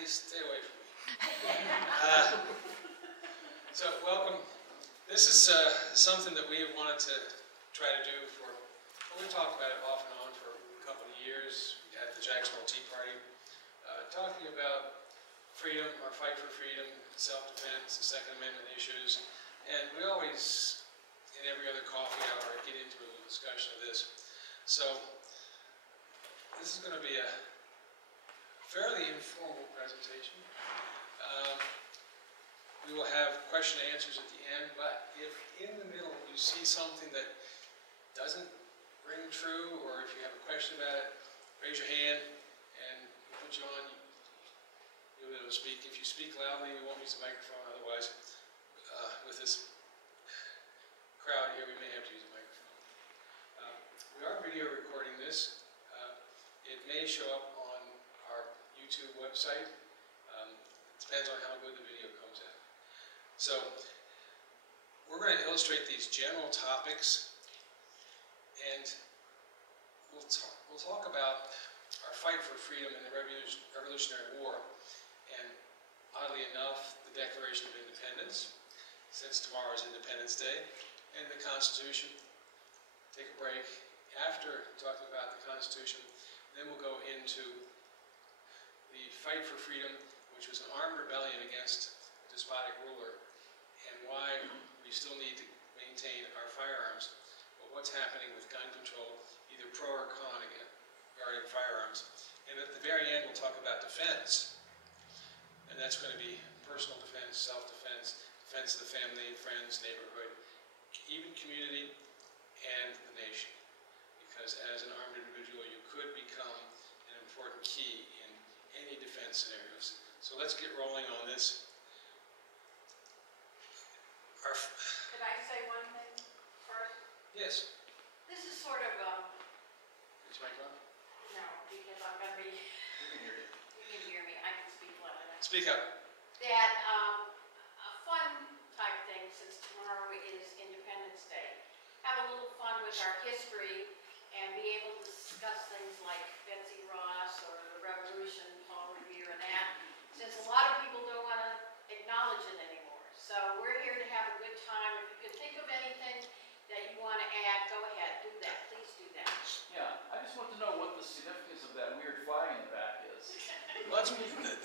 Please stay away from me. So welcome. This is something that we wanted to try to do for, well, we talked about it off and on for a couple of years at the Jacksonville Tea Party, talking about freedom, our fight for freedom, self-defense, the Second Amendment issues, and we always, in every other coffee hour, get into a discussion of this. So this is going to be a fairly informal presentation. We will have question and answers at the end, but if in the middle you see something that doesn't ring true, or if you have a question about it, raise your hand and we'll put you on. You'll be able to speak. If you speak loudly, we won't use the microphone. Otherwise, with this crowd here, we may have to use a microphone. We are video recording this. It may show up on our YouTube website. Depends on how good the video comes out. So, we're going to illustrate these general topics, and we'll talk about our fight for freedom in the Revolutionary War, and oddly enough, the Declaration of Independence, since tomorrow is Independence Day, and the Constitution. Take a break after talking about the Constitution, then we'll go into the fight for freedom, which was an armed rebellion against a despotic ruler, and why we still need to maintain our firearms, but what's happening with gun control, either pro or con regarding firearms. And at the very end, we'll talk about defense, and that's going to be personal defense, self-defense, defense of the family, friends, neighborhood, even community, and the nation. Because as an armed individual, you could become an important key in any defense scenarios. So let's get rolling on this. Could I say one thing first? Yes. This is sort of Is your mic on? no, because I'm going to be. We can hear you. You can hear me. I can speak loud enough. Speak up. That a fun type thing, since tomorrow is Independence Day. Have a little fun with our history and be able to discuss things like Betsy Ross or the Revolution, Paul Revere, and that, since a lot of people don't want to acknowledge it anymore. So we're here to have a good time. If you can think of anything that you want to add, go ahead, do that. Please do that. Yeah, I just want to know what the significance of that weird flag in the back is. Well,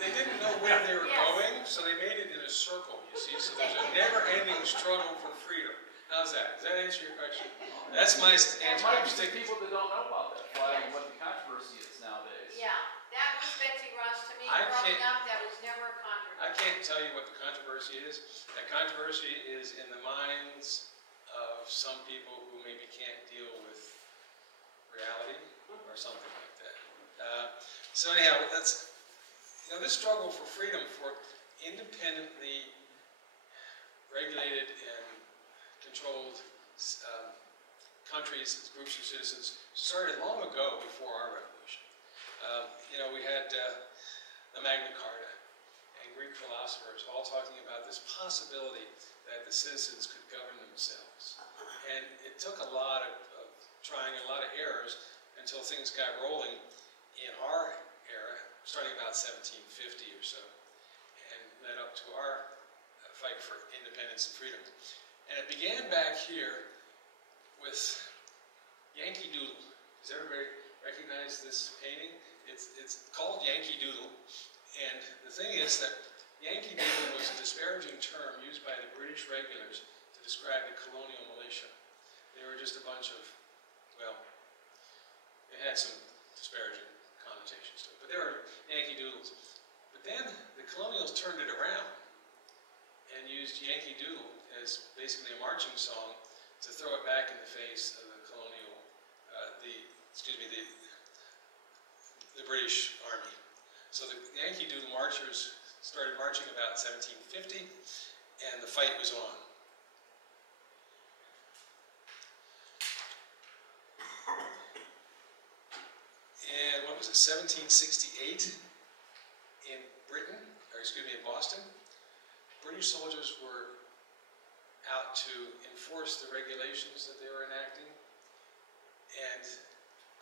they didn't know where they were going, so they made it in a circle, you see. So there's a never-ending struggle for freedom. How's that? Does that answer your question? That's my answer. There might be some people that don't know about that flag and what the controversy is nowadays. Yeah, that was Betsy Ross to me. I Growing can't- up, that was never a controversy. I can't tell you what the controversy is. That controversy is in the minds of some people who maybe can't deal with reality or something like that. So anyhow, that's, this struggle for freedom, for independently regulated and controlled countries, groups of citizens, started long ago before our revolution. We had the Magna Carta and Greek philosophers all talking about this possibility that the citizens could govern themselves. And it took a lot of trying, a lot of errors, until things got rolling in our era, starting about 1750 or so, and led up to our fight for independence and freedom. And it began back here with Yankee Doodle. Does everybody recognize this painting? It's called Yankee Doodle, and the thing is that Yankee Doodle was a disparaging term used by the British regulars to describe the colonial militia. They were just a bunch of, well, they had some disparaging connotations to it, but they were Yankee Doodles. But then the colonials turned it around and used Yankee Doodle as basically a marching song to throw it back in the face of the colonial, the British Army. So the Yankee Doodle marchers started marching about 1750, and the fight was on. And what was it, 1768 in Boston? British soldiers were out to enforce the regulations that they were enacting, and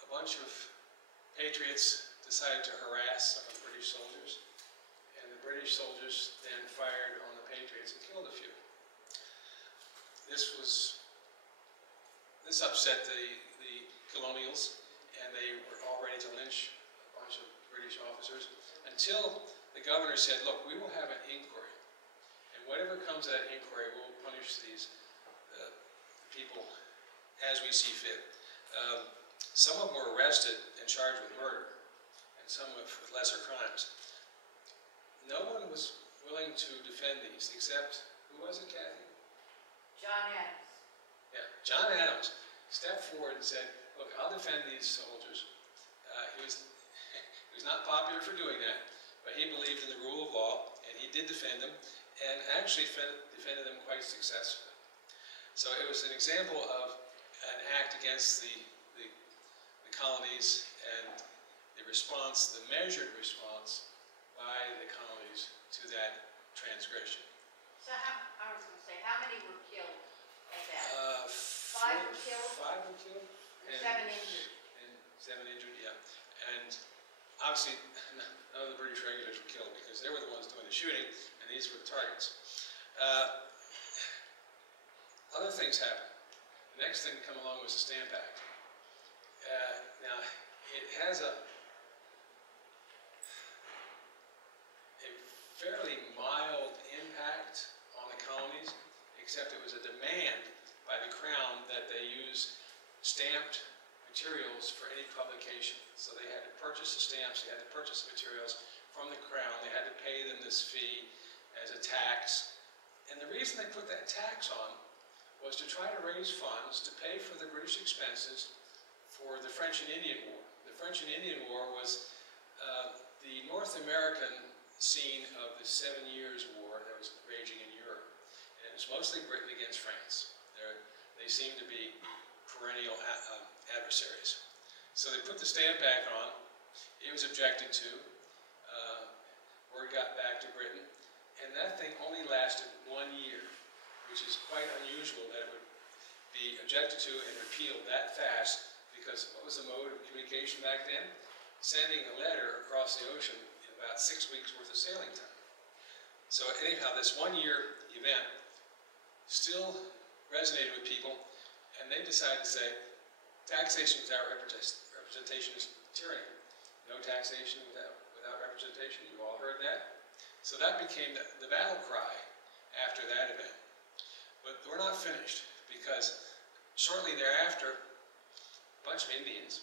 a bunch of patriots decided to harass some of the British soldiers, British soldiers then fired on the Patriots and killed a few. This upset the colonials, and they were all ready to lynch a bunch of British officers until the governor said, look, we will have an inquiry, and whatever comes of that inquiry, we'll punish these people as we see fit. Some of them were arrested and charged with murder, and some with lesser crimes. No one was willing to defend these, except, who was it, Kathy? John Adams. Yeah, John Adams stepped forward and said, look, I'll defend these soldiers. He was not popular for doing that, but he believed in the rule of law, and he did defend them, and actually defended them quite successfully. So it was an example of an act against the colonies, and the response, the measured response by the colonies to that transgression. So I was going to say, how many were killed at that? 5 were killed? 5 were killed. And 7 injured. And 7 injured, yeah. And obviously, none of the British regulars were killed because they were the ones doing the shooting, and these were the targets. Other things happened. The next thing to come along was the Stamp Act. Now, it has a fairly mild impact on the colonies, except it was a demand by the Crown that they use stamped materials for any publication. So they had to purchase the stamps, they had to purchase the materials from the Crown, they had to pay them this fee as a tax. And the reason they put that tax on was to try to raise funds to pay for the British expenses for the French and Indian War. The French and Indian War was the North American scene of the 7 Years' War that was raging in Europe. And it was mostly Britain against France. They seemed to be perennial adversaries. So they put the Stamp Act on. It was objected to. Word got back to Britain. And that thing only lasted 1 year, which is quite unusual that it would be objected to and repealed that fast, because what was the mode of communication back then? Sending a letter across the ocean in about 6 weeks worth of sailing time. So anyhow, this 1 year event still resonated with people, and they decided to say, taxation without representation is tyranny. No taxation without representation, you've all heard that. So that became the battle cry after that event. But we're not finished, because shortly thereafter, a bunch of Indians,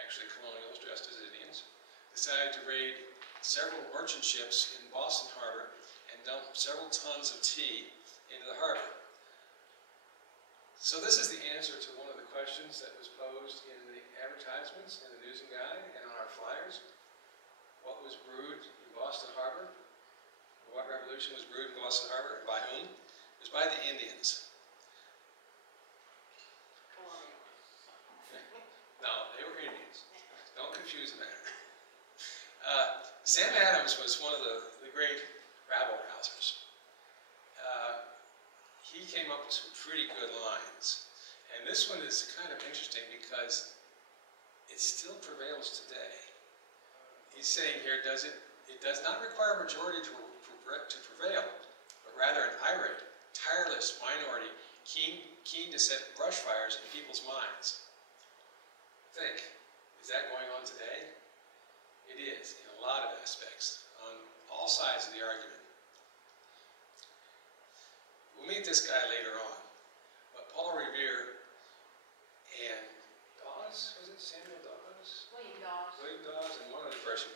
actually colonials dressed as Indians, decided to raid several merchant ships in Boston Harbor and dump several tons of tea into the harbor. So this is the answer to one of the questions that was posed in the advertisements, in the News and Guide, and on our flyers. What was brewed in Boston Harbor? What revolution was brewed in Boston Harbor? By whom? It was by the Indians. No, they were Indians. Don't confuse the matter. Sam Adams was one of the great rabble-rousers. He came up with some pretty good lines. And this one is kind of interesting because it still prevails today. He's saying here, it does not require a majority to prevail, but rather an irate, tireless minority keen to set brush fires in people's minds. Think, is that going on today? It is, in a lot of aspects, on all sides of the argument. We'll meet this guy later on, but Paul Revere and Dawes, was it Samuel Dawes? William Dawes. William Dawes and one other person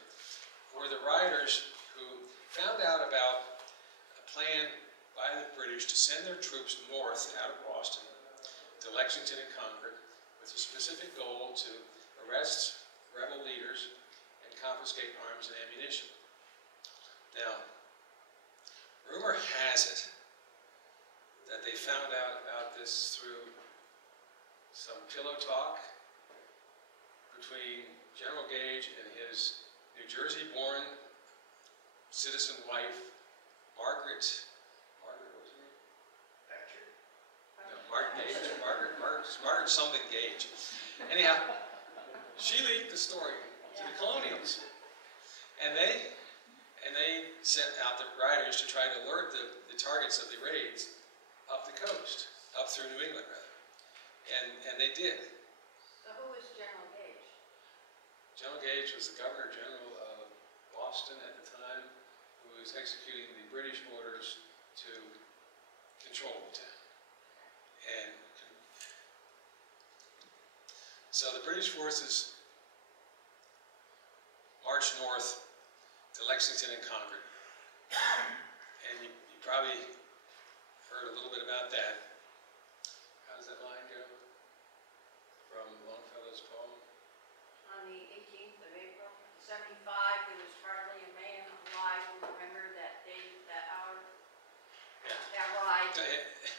were the writers who found out about a plan by the British to send their troops north out of Boston to Lexington and Concord with a specific goal to arrest rebel leaders and confiscate arms and ammunition. Now, rumor has it that they found out about this through some pillow talk between General Gage and his New Jersey-born citizen wife, Margaret, what was her name? Thatcher? No, Margaret Gage, Margaret something Gage. Anyhow, she leaked the story to the colonials. And they And they sent out the riders to try to alert the targets of the raids up the coast, up through New England rather. And they did. So who was General Gage? General Gage was the Governor General of Boston at the time, who was executing the British orders to control the town. And so the British forces marched north to Lexington and Concord. And you probably heard a little bit about that. How does that line go? From Longfellow's poem? On the 18th of April, 75, there was hardly a man alive who remembered that day, that hour, Yeah. that ride.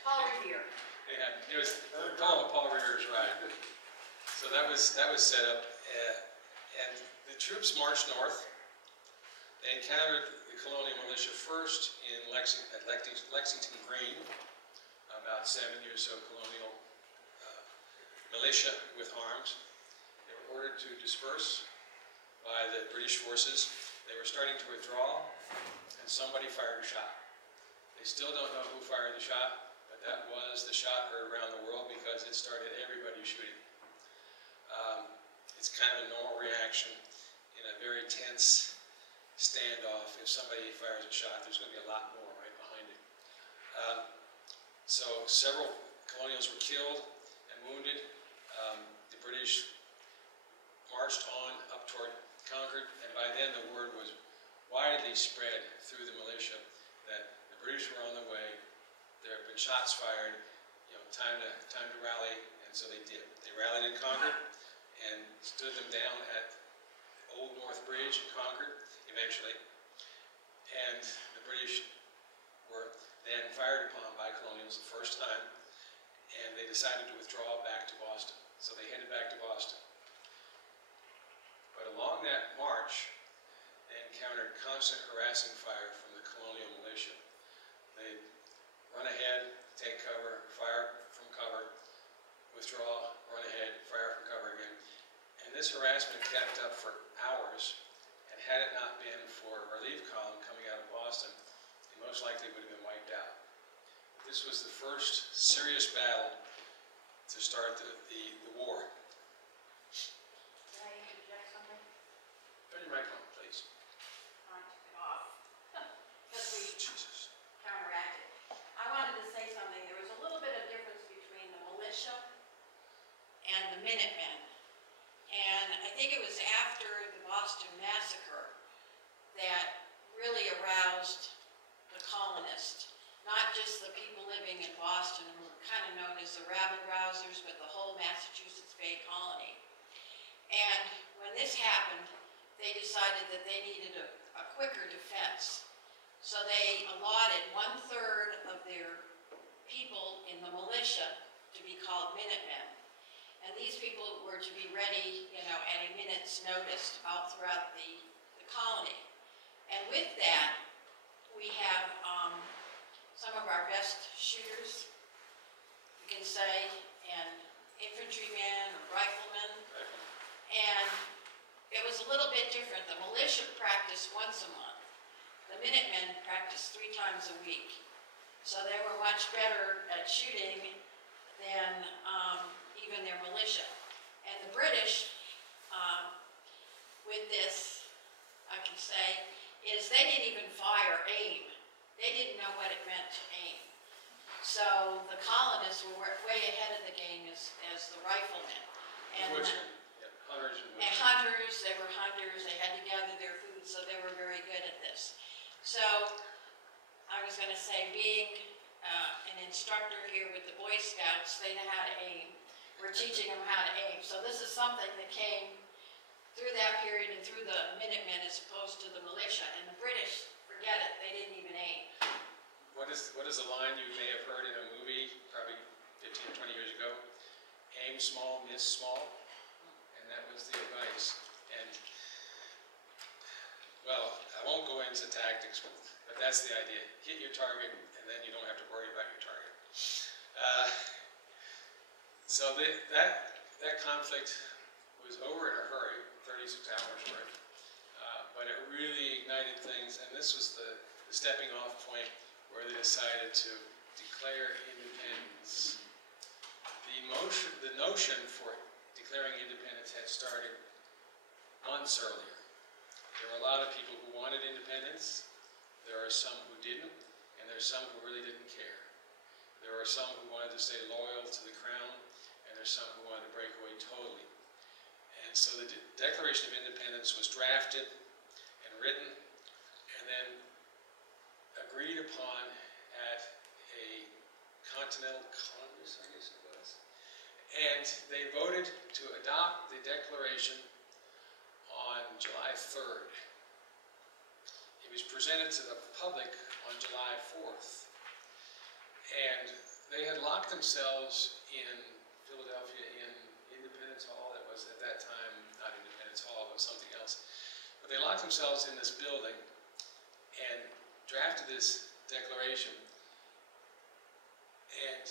Paul Revere. Yeah, it was the poem of Paul Revere's Ride. So that was set up, and the troops marched north. They encountered the colonial militia first in Lexington Green, about 70 or so colonial militia with arms. They were ordered to disperse by the British forces. They were starting to withdraw, and somebody fired a shot. They still don't know who fired the shot, but that was the shot heard around the world because it started everybody shooting. It's kind of a normal reaction in a very tense standoff. If somebody fires a shot, there's going to be a lot more right behind it. So several colonials were killed and wounded. The British marched on up toward Concord, and by then the word was widely spread through the militia that the British were on the way. There had been shots fired, time to rally, and so they did. They rallied in Concord and stood them down at Old North Bridge in Concord, eventually. And the British were then fired upon by colonials the first time, and they decided to withdraw back to Boston. So they headed back to Boston. But along that march, they encountered constant harassing fire from the colonial militia. They'd run ahead, take cover, fire from cover, withdraw, run ahead, fire from cover again. And this harassment kept up for hours, and had it not been for a relief column coming out of Boston, they most likely would have been wiped out. This was the first serious battle to start the war. Can I interject something? Turn your microphone, please. I took it off. Because we Jesus. counteracted. I wanted to say something. There was a little bit of difference between the militia and the Minutemen. And I think it was after the Boston Massacre that really aroused the colonists. Not just the people living in Boston, who were kind of known as the rabble-rousers, but the whole Massachusetts Bay Colony. And when this happened, they decided that they needed a quicker defense. So they allotted 1/3 of their people in the militia to be called Minutemen. And these people were to be ready, at a minute's notice out throughout the colony. And with that, we have some of our best shooters, you can say, and infantrymen or riflemen. And it was a little bit different. The militia practiced once a month. The Minutemen practiced 3 times a week. So they were much better at shooting than even their militia. And the British, with this, I can say, is they didn't even aim. They didn't know what it meant to aim. So the colonists were way ahead of the game as the riflemen. And Hunters and hunters, they were hunters, they had to gather their food, so they were very good at this. So I was going to say, being an instructor here with the Boy Scouts, they know how to aim. We're teaching them how to aim. So this is something that came through that period and through the Minutemen as opposed to the militia. And the British, forget it, they didn't even aim. What is a line you may have heard in a movie, probably 15 or 20 years ago? Aim small, miss small. And that was the advice. And, well, I won't go into tactics, but that's the idea. Hit your target, and then you don't have to worry about your target. So that conflict was over in a hurry, 36 hours worth. But it really ignited things, and this was the stepping off point where they decided to declare independence. The notion for declaring independence had started months earlier. There were a lot of people who wanted independence. There are some who didn't, and there are some who really didn't care. There are some who wanted to stay loyal to the crown, and there's some who wanted to break away totally. And so the Declaration of Independence was drafted and written, and then agreed upon at a Continental Congress, I guess it was. And they voted to adopt the Declaration on July 3rd. It was presented to the public on July 4th. And they had locked themselves in Philadelphia in Independence Hall. That was at that time not Independence Hall, but something else. But they locked themselves in this building and drafted this declaration. And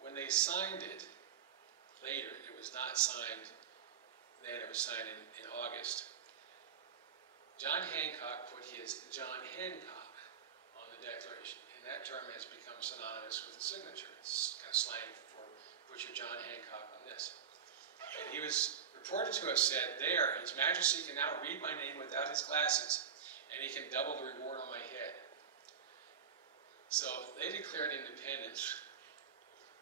when they signed it later, it was not signed then, it was signed in August. John Hancock put his John Hancock on the declaration, and that term has become synonymous with the signature. It's kind of slang for put your John Hancock on this. And he was reported to have said, "There, His Majesty can now read my name without his glasses, and he can double the reward on my head." So they declared independence.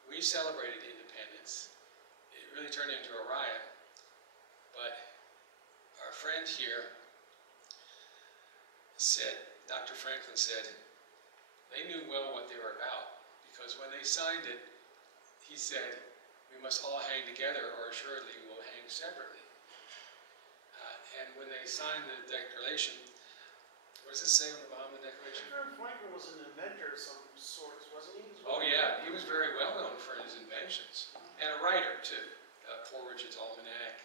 We celebrated independence. It really turned into a riot. But our friend here said, Dr. Franklin said, they knew well what they were about, because when they signed it, he said, "We must all hang together, or assuredly we will hang separately." And when they signed the declaration, what does it say on the bottom of the declaration? Franklin was an inventor of some sorts, wasn't he? Oh yeah, he was very well known for his inventions, and a writer too. Poor Richard's Almanac,